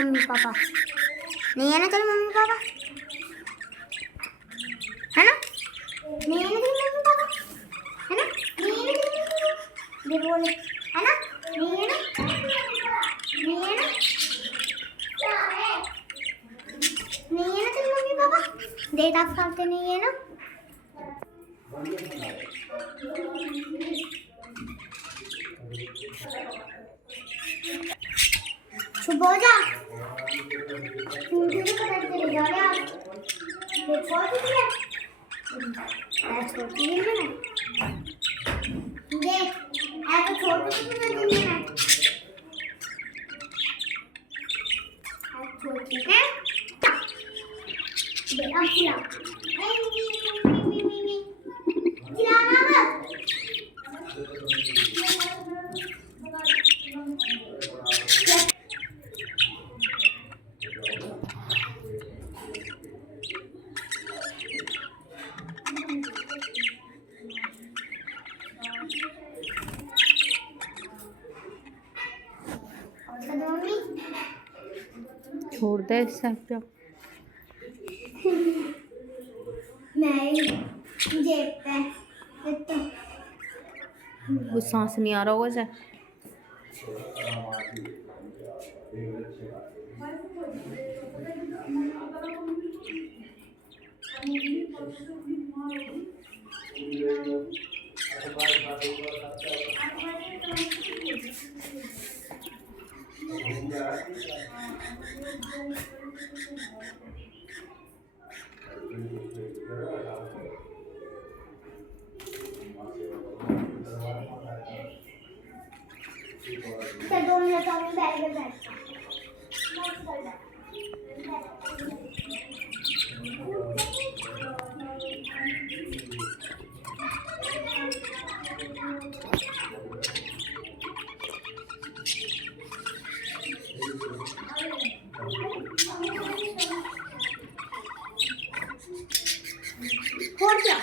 Mummy papa, नहीं है ना तेरे मम्मी पापा, है ना? नहीं है ना तेरे मम्मी पापा, है ना? नहीं है ना तेरे मम्मी पापा, दे बोले, है ना? नहीं है ना? नहीं है ना? नहीं है ना तेरे मम्मी पापा, दे दांत खाते नहीं है ना? चुप हो जा, मुझे पता चल जा रहा है। ये छोटी है, ऐ छोटी है ना, देख ऐ तो छोटी सी नहीं है, ऐ छोटी है, देख अब खिला, खिलाना मत। छोड़ दे इससे क्या, मैं जेब पे तो वो सांस नहीं आ रहा होगा इसे। चल 2 मिनट और बैठ के बैठ हो क्या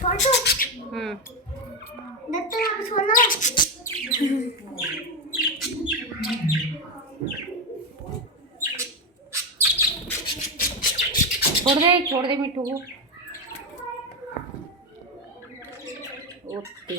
छोड़ दो, दत्ता यहाँ पे छोड़ना है। छोड़ दे मिट्टू को। ओके